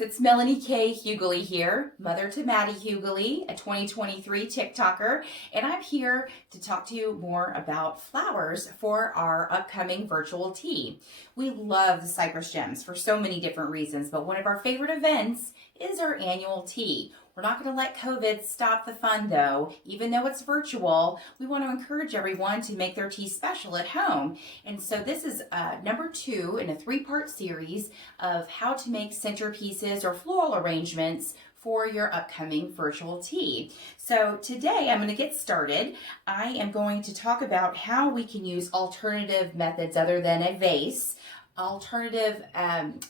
friends, it's Melanie K. Hughley here, mother to Maddie Hughley, a 2023 TikToker, and I'm here to talk to you more about flowers for our upcoming virtual tea. We love the Cypress Gems for so many different reasons, but one of our favorite events is our annual tea. We're not going to let COVID stop the fun though. Even though it's virtual, we want to encourage everyone to make their tea special at home. And so this is number 2 in a 3-part series of how to make centerpieces or floral arrangements for your upcoming virtual tea. So today I'm going to get started. I am going to talk about how we can use alternative methods other than a vase, alternative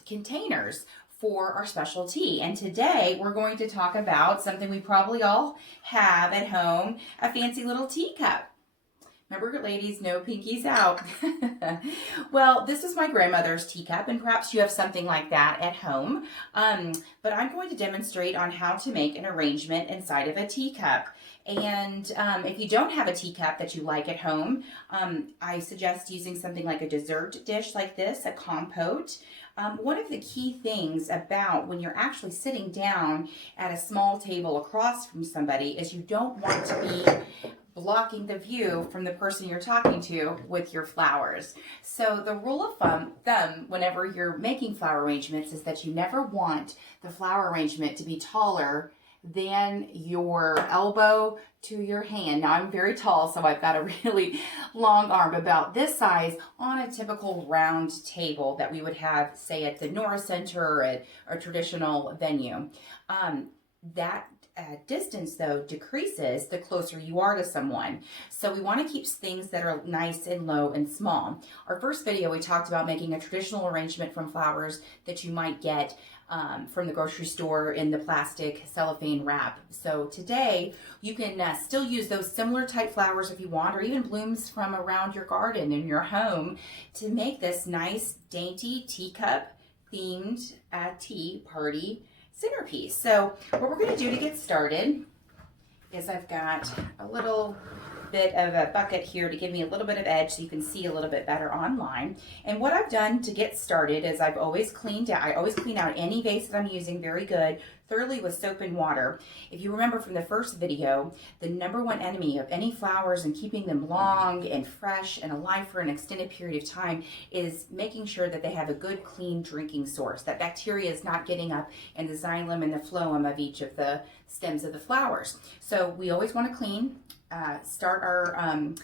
containers for our specialty. And today we're going to talk about something we probably all have at home, a fancy little teacup. Remember, ladies, no pinkies out. Well, this is my grandmother's teacup, and perhaps you have something like that at home. But I'm going to demonstrate on how to make an arrangement inside of a teacup. And if you don't have a teacup that you like at home, I suggest using something like a dessert dish like this, a compote. One of the key things about when you're actually sitting down at a small table across from somebody is you don't want to be blocking the view from the person you're talking to with your flowers. So the rule of thumb whenever you're making flower arrangements is that you never want the flower arrangement to be taller than your elbow to your hand. Now I'm very tall, so I've got a really long arm, about this size, on a typical round table that we would have, say, at the Nora Center or at a traditional venue. That distance, though, decreases the closer you are to someone. So we want to keep things that are nice and low and small. Our first video, we talked about making a traditional arrangement from flowers that you might get from the grocery store in the plastic cellophane wrap. So today you can still use those similar type flowers if you want, or even blooms from around your garden in your home, to make this nice dainty teacup themed tea party centerpiece. So what we're going to do to get started is I've got a little bit of a bucket here to give me a little bit of edge so you can see a little bit better online. And what I've done to get started is I always clean out any vase that I'm using very good, thoroughly with soap and water. If you remember from the first video, the number one enemy of any flowers and keeping them long and fresh and alive for an extended period of time is making sure that they have a good, clean drinking source, that bacteria is not getting up in the xylem and the phloem of each of the stems of the flowers. So we always want to clean, start our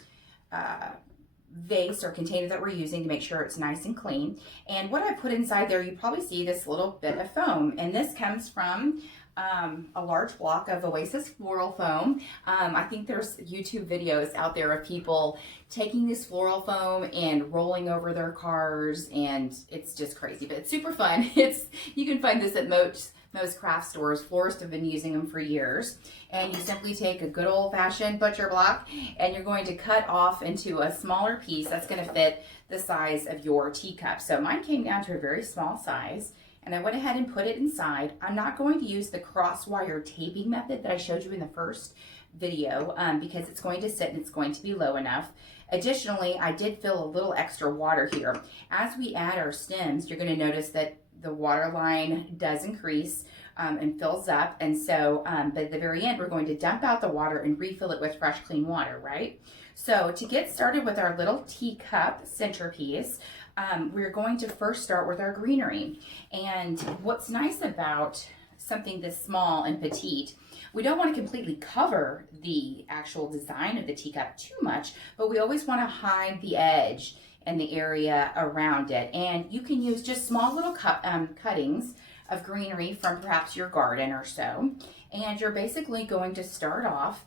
vase or container that we're using to make sure it's nice and clean. And what I put inside there, you probably see this little bit of foam, and this comes from a large block of Oasis floral foam. I think there's YouTube videos out there of people taking this floral foam and rolling over their cars, and it's just crazy, but it's super fun. You can find this at most craft stores. Florists have been using them for years. And you simply take a good old-fashioned butcher block and you're going to cut off into a smaller piece that's going to fit the size of your teacup. So mine came down to a very small size, and I went ahead and put it inside. I'm not going to use the cross-wire taping method that I showed you in the first video because it's going to sit and it's going to be low enough. Additionally, I did fill a little extra water here. As we add our stems, you're going to notice that the water line does increase and fills up, and so but at the very end we're going to dump out the water and refill it with fresh clean water, right? So to get started with our little teacup centerpiece, we're going to first start with our greenery. And what's nice about something this small and petite, we don't want to completely cover the actual design of the teacup too much, but we always want to hide the edge and the area around it. And you can use just small little cuttings of greenery from perhaps your garden or so. And you're basically going to start off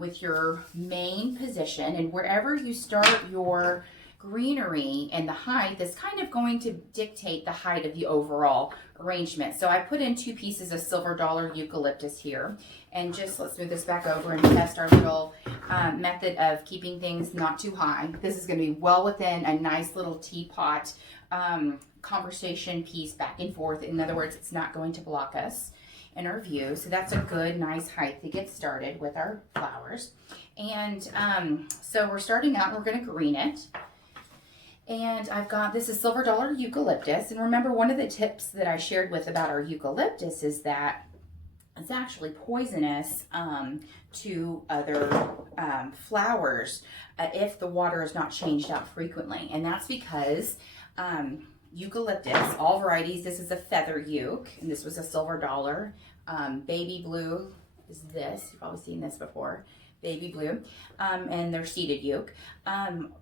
with your main position, and wherever you start your greenery and the height, that's kind of going to dictate the height of the overall arrangement. So I put in 2 pieces of silver dollar eucalyptus here, and just let's move this back over and test our little method of keeping things not too high. This is going to be well within a nice little teapot conversation piece back and forth. In other words, it's not going to block us in our view. So that's a good, nice height to get started with our flowers. And so we're starting out and we're going to green it. And I've got, this is Silver Dollar Eucalyptus. And remember, one of the tips that I shared with about our eucalyptus is that it's actually poisonous to other flowers if the water is not changed out frequently. And that's because eucalyptus, all varieties, this is a feather euc, and this was a Silver Dollar. Baby blue is this, you've probably seen this before. Baby blue, and they're seeded euc,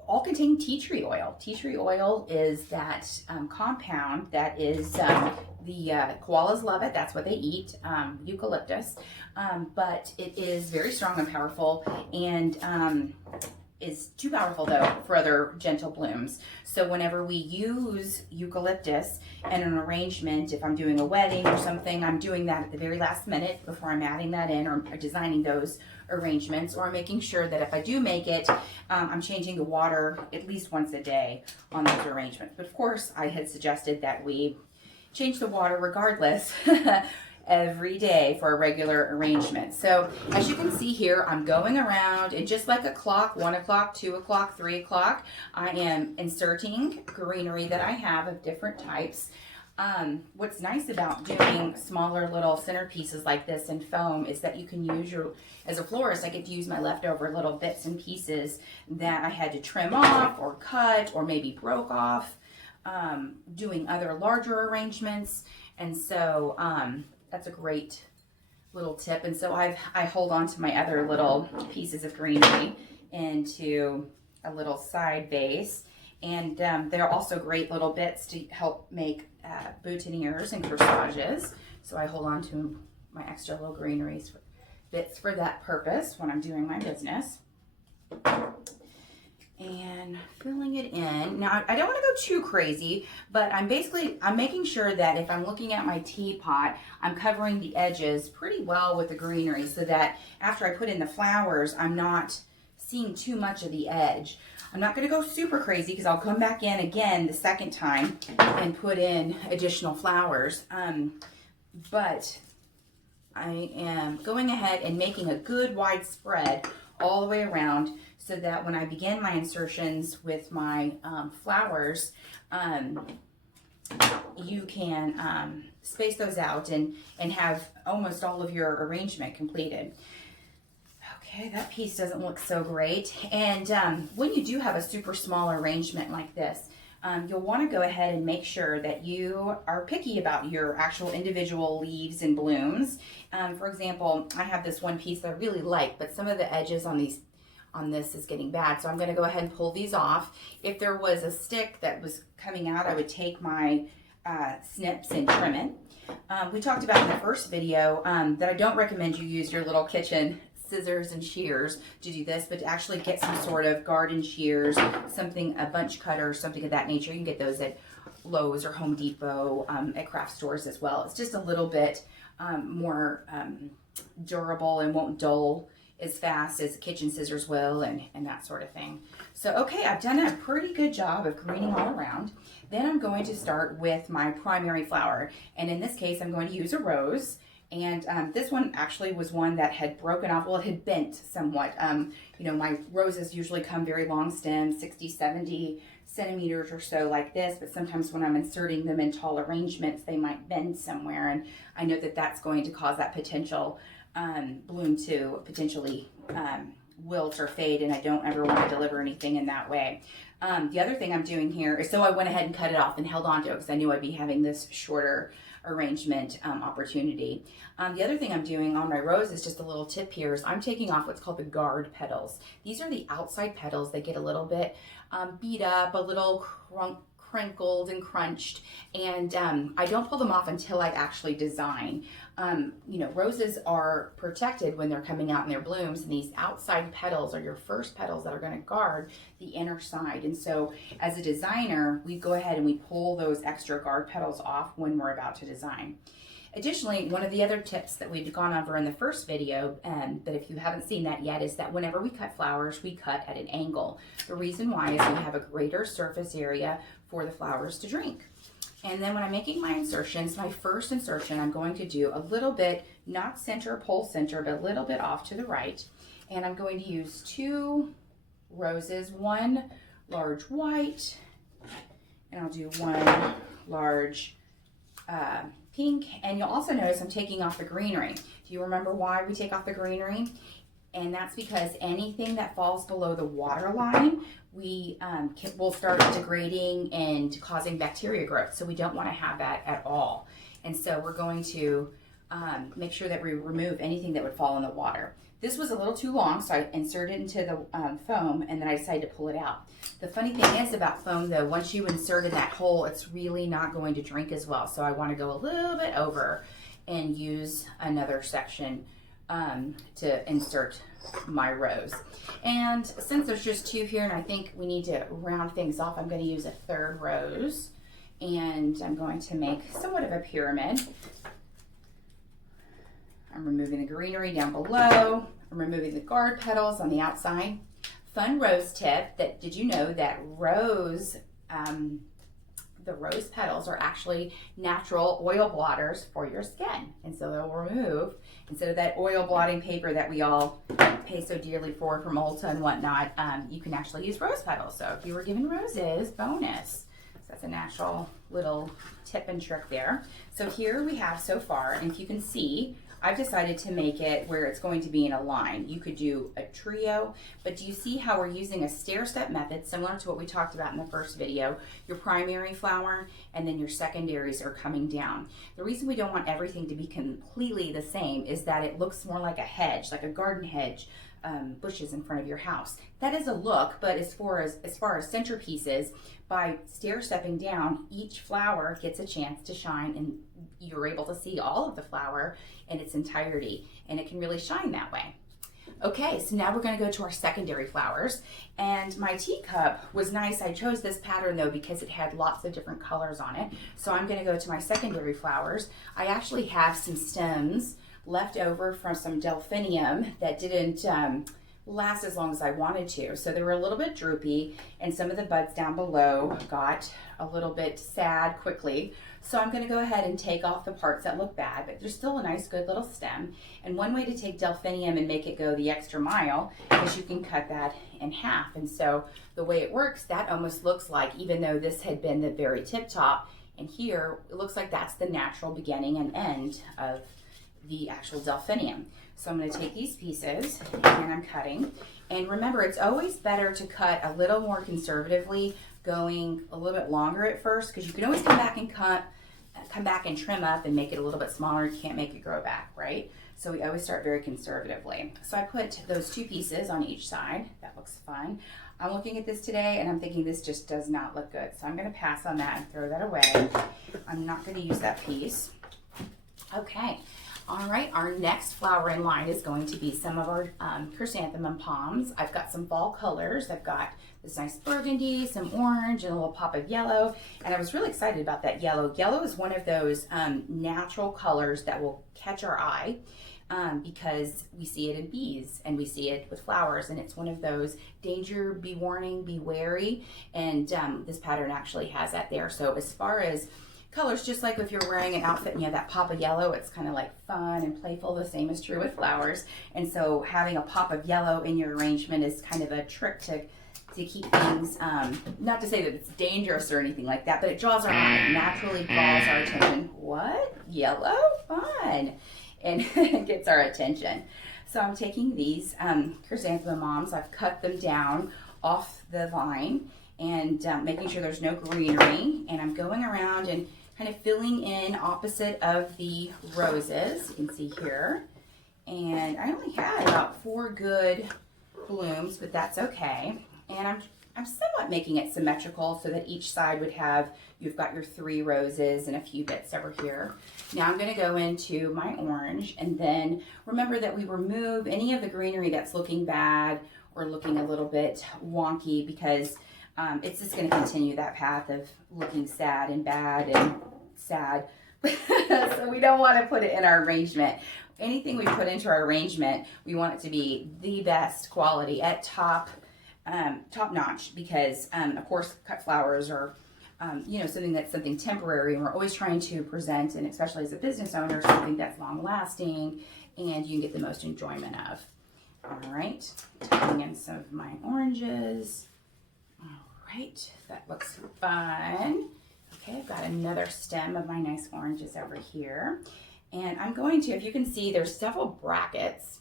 all contain tea tree oil. Tea tree oil is that compound that is, the koalas love it, that's what they eat, eucalyptus, but it is very strong and powerful, and is too powerful though for other gentle blooms. So whenever we use eucalyptus in an arrangement, if I'm doing a wedding or something, I'm doing that at the very last minute before I'm adding that in or designing those arrangements, or making sure that if I do make it, I'm changing the water at least once a day on those arrangements. But of course, I had suggested that we change the water regardless every day for a regular arrangement. So as you can see here, I'm going around, and just like a clock, 1 o'clock, 2 o'clock, 3 o'clock, I am inserting greenery that I have of different types. What's nice about doing smaller little centerpieces like this in foam is that you can use as a florist, I get to use my leftover little bits and pieces that I had to trim off or cut or maybe broke off, doing other larger arrangements. And so, that's a great little tip. And so I hold on to my other little pieces of greenery into a little side vase. And they're also great little bits to help make boutonnieres and corsages. So I hold on to my extra little greenery bits for that purpose when I'm doing my business. And filling it in. Now, I don't want to go too crazy, but I'm making sure that if I'm looking at my teapot, I'm covering the edges pretty well with the greenery so that after I put in the flowers, I'm not seeing too much of the edge. I'm not going to go super crazy because I'll come back in again the second time and put in additional flowers. But I am going ahead and making a good wide spread all the way around so that when I begin my insertions with my flowers, you can space those out and have almost all of your arrangement completed. Okay, that piece doesn't look so great. And when you do have a super small arrangement like this, you'll want to go ahead and make sure that you are picky about your actual individual leaves and blooms. For example, I have this one piece that I really like, but some of the edges on this is getting bad. So I'm going to go ahead and pull these off. If there was a stick that was coming out, I would take my snips and trim it. We talked about in the first video that I don't recommend you use your little kitchen scissors and shears to do this, but to actually get some sort of garden shears, something, a bunch cutter, something of that nature. You can get those at Lowe's or Home Depot, at craft stores as well. It's just a little bit more durable and won't dull as fast as kitchen scissors will, and that sort of thing. So, okay, I've done a pretty good job of greening all around. Then I'm going to start with my primary flower. And in this case, I'm going to use a rose. And this one actually was one that had broken off. Well, it had bent somewhat. You know, my roses usually come very long stems, 60, 70 centimeters or so like this. But sometimes when I'm inserting them in tall arrangements, they might bend somewhere. And I know that that's going to cause that potential bloom to potentially wilt or fade. And I don't ever want to deliver anything in that way. The other thing I'm doing here is, so I went ahead and cut it off and held on to it because I knew I'd be having this shorter arrangement opportunity. The other thing I'm doing on my rose is just a little tip here is I'm taking off what's called the guard petals. These are the outside petals. They get a little bit beat up, a little crinkled and crunched, and I don't pull them off until I actually design. You know, roses are protected when they're coming out in their blooms, and these outside petals are your first petals that are going to guard the inner side. And so as a designer, we go ahead and we pull those extra guard petals off when we're about to design. Additionally, one of the other tips that we've gone over in the first video, but if you haven't seen that yet, is that whenever we cut flowers, we cut at an angle. The reason why is we have a greater surface area for the flowers to drink. And then when I'm making my insertions, my first insertion, I'm going to do a little bit, not center, pole center, but a little bit off to the right. And I'm going to use 2 roses, one large white And I'll do one large pink. And you'll also notice I'm taking off the greenery. Do you remember why we take off the greenery? And that's because anything that falls below the water line, will start degrading and causing bacteria growth. So we don't want to have that at all. And so we're going to make sure that we remove anything that would fall in the water. This was a little too long, so I inserted it into the foam, and then I decided to pull it out. The funny thing is about foam, though, once you insert in that hole, it's really not going to drink as well. So I want to go a little bit over and use another section to insert my rose. And since there's just two here, and I think we need to round things off, I'm going to use a third rose, and I'm going to make somewhat of a pyramid. I'm removing the greenery down below. I'm removing the guard petals on the outside. Fun rose tip, that did you know that the rose petals are actually natural oil blotters for your skin. And so they'll remove, instead of that oil blotting paper that we all pay so dearly for from Ulta and whatnot, you can actually use rose petals. So if you were given roses, bonus. So that's a natural little tip and trick there. So here we have so far, and if you can see, I've decided to make it where it's going to be in a line. You could do a trio, but do you see how we're using a stair-step method similar to what we talked about in the first video? Your primary flower and then your secondaries are coming down. The reason we don't want everything to be completely the same is that it looks more like a hedge, like a garden hedge, bushes in front of your house. That is a look, but as far as centerpieces, by stair-stepping down, each flower gets a chance to shine, and you're able to see all of the flower in its entirety, and it can really shine that way. Okay, so now we're going to go to our secondary flowers, and my teacup was nice. I chose this pattern though because it had lots of different colors on it. So I'm going to go to my secondary flowers. I actually have some stems left over from some delphinium that didn't last as long as I wanted to. So they were a little bit droopy, and some of the buds down below got a little bit sad quickly. So I'm going to go ahead and take off the parts that look bad, but there's still a nice good little stem. And one way to take delphinium and make it go the extra mile is you can cut that in half. And so the way it works, that almost looks like, even though this had been the very tip top, and here it looks like that's the natural beginning and end of the actual delphinium. So I'm going to take these pieces and I'm cutting. And remember, it's always better to cut a little more conservatively, going a little bit longer at first, because you can always come back and trim up and make it a little bit smaller. You can't make it grow back, right? So we always start very conservatively. So I put those two pieces on each side. That looks fun. I'm looking at this today and I'm thinking this just does not look good. So I'm going to pass on that and throw that away. I'm not going to use that piece. Okay. All right, our next flower in line is going to be some of our chrysanthemum palms. I've got some fall colors. I've got this nice burgundy, some orange, and a little pop of yellow. And I was really excited about that yellow. Yellow is one of those natural colors that will catch our eye because we see it in bees and we see it with flowers. And it's one of those danger, be warning, be wary. And this pattern actually has that there. So as far as colors, just like if you're wearing an outfit and you have that pop of yellow, it's kind of like fun and playful. The same is true with flowers. And so having a pop of yellow in your arrangement is kind of a trick to keep things, not to say that it's dangerous or anything like that, but it draws our eye, naturally draws our attention. What? Yellow? Fun. And it gets our attention. So I'm taking these chrysanthemum moms, I've cut them down off the vine and making sure there's no greenery. And I'm going around and kind of filling in opposite of the roses, you can see here. And I only had about 4 good blooms, but that's okay. And I'm somewhat making it symmetrical so that each side would have, you've got your 3 roses and a few bits over here. Now I'm going to go into my orange, and then remember that we remove any of the greenery that's looking bad or looking a little bit wonky, because it's just going to continue that path of looking sad and bad and sad. So we don't want to put it in our arrangement. Anything we put into our arrangement, we want it to be the best quality at top notch, because of course cut flowers are something temporary, and we're always trying to present, and especially as a business owner, something that's long lasting and you can get the most enjoyment of. All right, taking in some of my oranges. All right, that looks fun. Okay, I've got another stem of my nice oranges over here. And I'm going to, if you can see, there's several brackets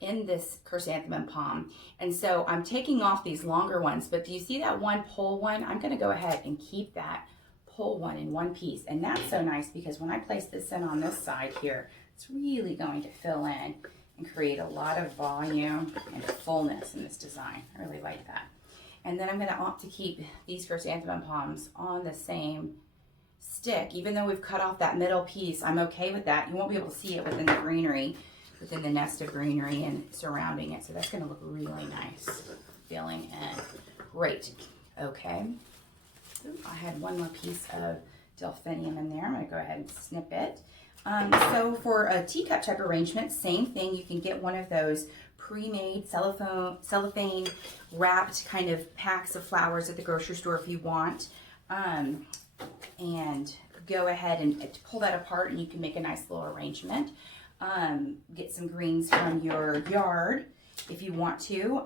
in this chrysanthemum palm. And so I'm taking off these longer ones, but do you see that one pole one? I'm gonna go ahead and keep that pole one in one piece. And that's so nice because when I place this in on this side here, it's really going to fill in and create a lot of volume and fullness in this design. I really like that. And then I'm gonna opt to keep these chrysanthemum palms on the same stick. Even though we've cut off that middle piece, I'm okay with that. You won't be able to see it within the greenery, within the nest of greenery and surrounding it. So that's gonna look really nice, filling in. Great, okay. Ooh, I had one more piece of delphinium in there. I'm gonna go ahead and snip it. So for a teacup type arrangement, same thing. You can get one of those pre-made cellophane wrapped kind of packs of flowers at the grocery store if you want. And go ahead and pull that apart and you can make a nice little arrangement. Get some greens from your yard if you want to.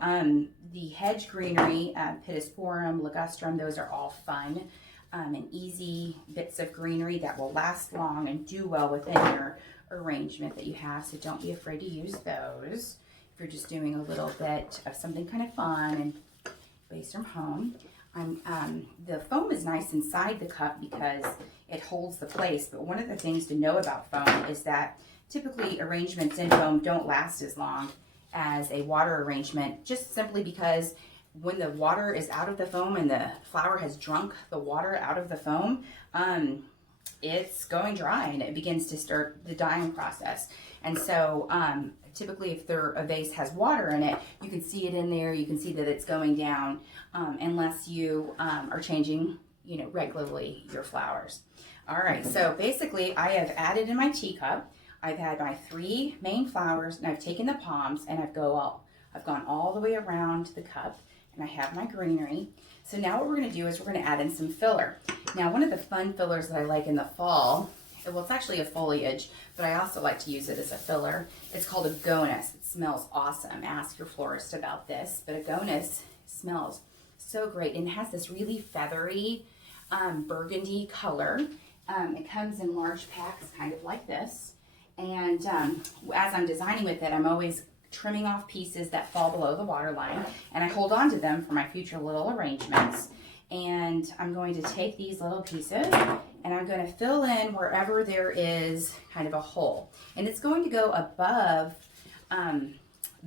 The hedge greenery, Pittosporum, ligustrum, those are all fun and easy bits of greenery that will last long and do well within your arrangement that you have. So don't be afraid to use those if you're just doing a little bit of something kind of fun and based from home. The foam is nice inside the cup because it holds the place. But one of the things to know about foam is that typically arrangements in foam don't last as long as a water arrangement, just simply because when the water is out of the foam and the flower has drunk the water out of the foam, it's going dry and it begins to start the dying process. And so typically if a vase has water in it, you can see it in there, you can see that it's going down unless you are changing, regularly your flowers. All right, so basically I have added in my teacup, I've had my 3 main flowers and I've taken the palms and I've gone all the way around the cup and I have my greenery. So now what we're gonna do is we're gonna add in some filler. Now one of the fun fillers that I like in the fall, well it's actually a foliage, but I also like to use it as a filler. It's called Agonis. It smells awesome. Ask your florist about this, but Agonis smells so great and it has this really feathery burgundy color. It comes in large packs kind of like this. And as I'm designing with it, I'm always trimming off pieces that fall below the water line and I hold on to them for my future little arrangements. And I'm going to take these little pieces and I'm going to fill in wherever there is kind of a hole. And it's going to go above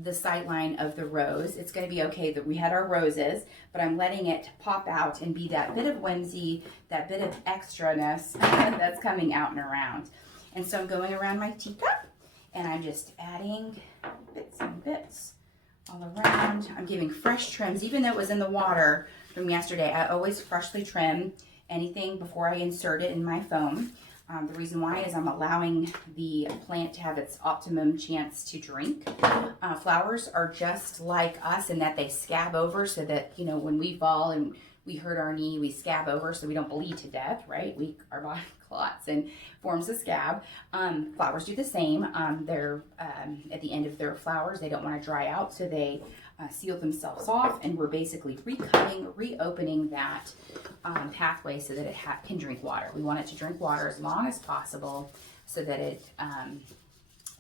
the sight line of the rose. It's going to be okay that we had our roses, but I'm letting it pop out and be that bit of whimsy, that bit of extraness that's coming out and around. And so I'm going around my teacup and I'm just adding bits and bits all around. I'm giving fresh trims, even though it was in the water from yesterday. I always freshly trim anything before I insert it in my foam. The reason why is I'm allowing the plant to have its optimum chance to drink. Flowers are just like us in that they scab over so that, when we fall and we hurt our knee, we scab over so we don't bleed to death, right? Our body clots and forms a scab. Flowers do the same. They're at the end of their flowers, they don't want to dry out, so they seal themselves off, and we're basically reopening that pathway so that it can drink water. We want it to drink water as long as possible so that it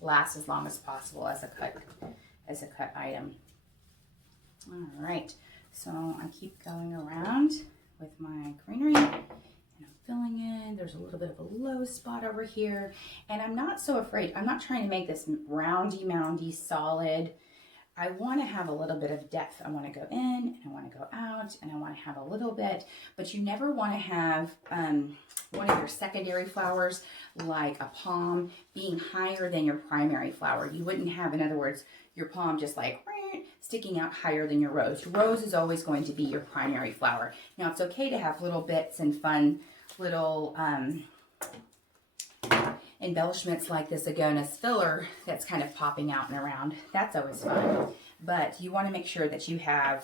lasts as long as possible as a cut item. All right, so I keep going around with my greenery and I'm filling in. There's a little bit of a low spot over here, and I'm not so afraid. I'm not trying to make this roundy, moundy, solid. I want to have a little bit of depth. I want to go in and I want to go out and I want to have a little bit, but you never want to have one of your secondary flowers like a palm being higher than your primary flower. You wouldn't have, in other words, your palm just like sticking out higher than your rose. Your rose is always going to be your primary flower. Now it's okay to have little bits and fun little embellishments like this Agonis filler that's kind of popping out and around. That's always fun. But you want to make sure that you have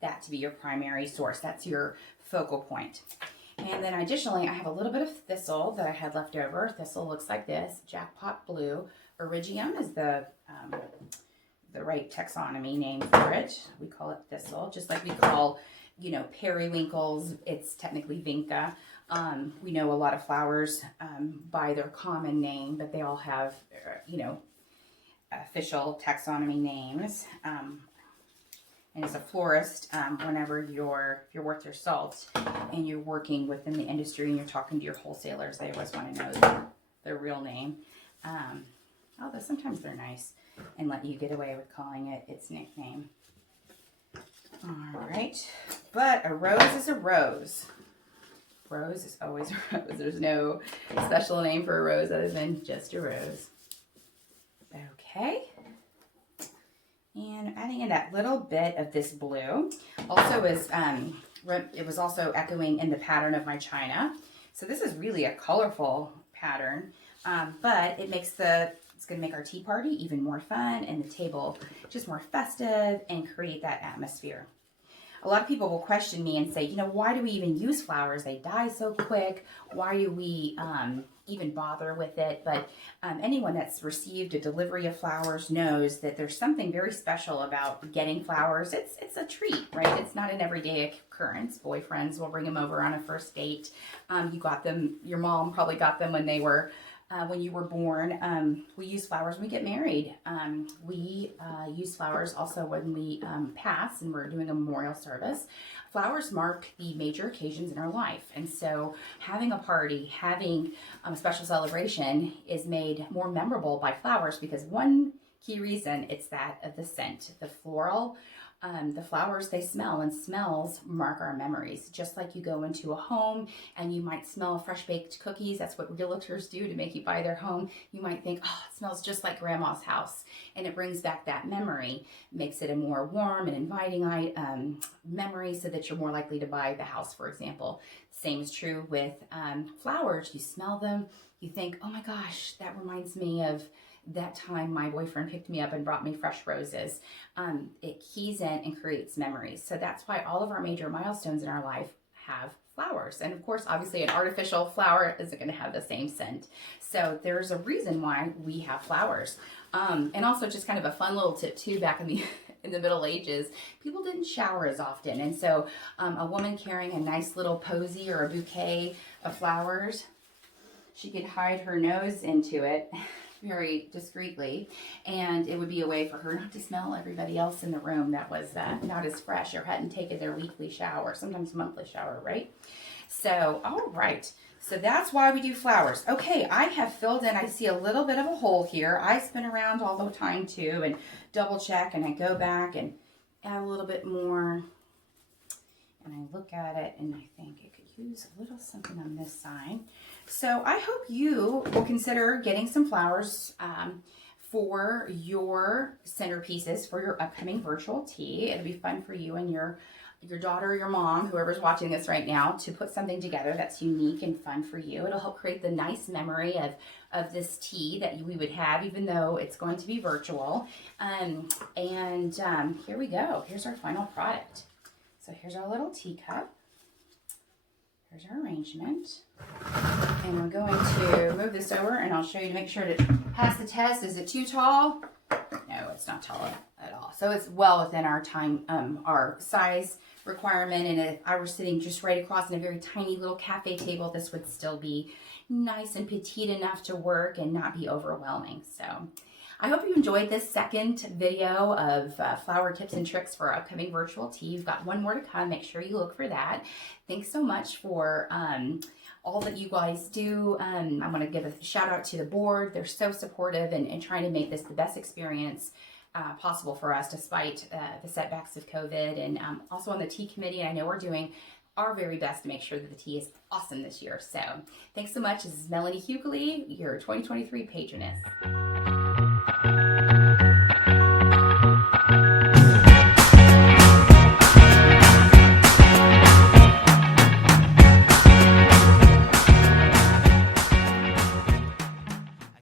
that to be your primary source. That's your focal point. And then additionally, I have a little bit of thistle that I had left over. Thistle looks like this, Jackpot Blue. Erigeum is the right taxonomy name for it. We call it thistle, just like we call, you know, periwinkles. It's technically vinca. We know a lot of flowers by their common name, but they all have, you know, official taxonomy names. And as a florist, whenever you're worth your salt and you're working within the industry and you're talking to your wholesalers, they always want to know their real name. Although sometimes they're nice and let you get away with calling it its nickname. All right, but a rose is a rose. Rose is always a rose. There's no special name for a rose other than just a rose. Okay. And adding in that little bit of this blue. Also is, it was also echoing in the pattern of my china. So this is really a colorful pattern, but it makes it's going to make our tea party even more fun and the table just more festive and create that atmosphere. A lot of people will question me and say, you know, why do we even use flowers? They die so quick. Why do we even bother with it? But anyone that's received a delivery of flowers knows that there's something very special about getting flowers. It's a treat, right? It's not an everyday occurrence. Boyfriends will bring them over on a first date. You got them, your mom probably got them when they were when you were born. We use flowers when we get married. We use flowers also when we pass and we're doing a memorial service. Flowers mark the major occasions in our life. And so having a party, having a special celebration is made more memorable by flowers because one key reason, it's that of the scent, the floral. The flowers, they smell, and smells mark our memories. Just like you go into a home and you might smell fresh baked cookies. That's what realtors do to make you buy their home. You might think, oh, it smells just like grandma's house. And it brings back that memory, makes it a more warm and inviting memory so that you're more likely to buy the house, for example. Same is true with flowers. You smell them, you think, oh my gosh, that reminds me of that time my boyfriend picked me up and brought me fresh roses. It keys in and creates memories. So that's why all of our major milestones in our life have flowers. And of course, obviously an artificial flower isn't going to have the same scent. So there's a reason why we have flowers. And also just kind of a fun little tip too, back in the in the Middle Ages, people didn't shower as often. And so a woman carrying a nice little posy or a bouquet of flowers, she could hide her nose into it very discreetly, and it would be a way for her not to smell everybody else in the room that was not as fresh or hadn't taken their weekly shower, sometimes monthly shower, right? So, all right. So that's why we do flowers. Okay, I have filled in, I see a little bit of a hole here. I spin around all the time too and double check, and I go back and add a little bit more, and I look at it and I think it could use a little something on this side. So I hope you will consider getting some flowers for your centerpieces for your upcoming virtual tea. It'll be fun for you and your daughter or your mom, whoever's watching this right now, to put something together that's unique and fun for you. It'll help create the nice memory of this tea that we would have, even though it's going to be virtual. Here we go. Here's our final product. So here's our little teacup. Here's our arrangement. And we're going to move this over, and I'll show you to make sure to pass the test. Is it too tall? No, it's not tall at all. So it's well within our our size requirement. And if I were sitting just right across in a very tiny little cafe table, this would still be nice and petite enough to work and not be overwhelming. So I hope you enjoyed this second video of flower tips and tricks for our upcoming virtual tea. You've got one more to come. Make sure you look for that. Thanks so much for all that you guys do. I want to give a shout out to the board. They're so supportive and trying to make this the best experience possible for us despite the setbacks of COVID. And also on the tea committee, I know we're doing our very best to make sure that the tea is awesome this year. So thanks so much. This is Melanie Hughley, your 2023 patroness.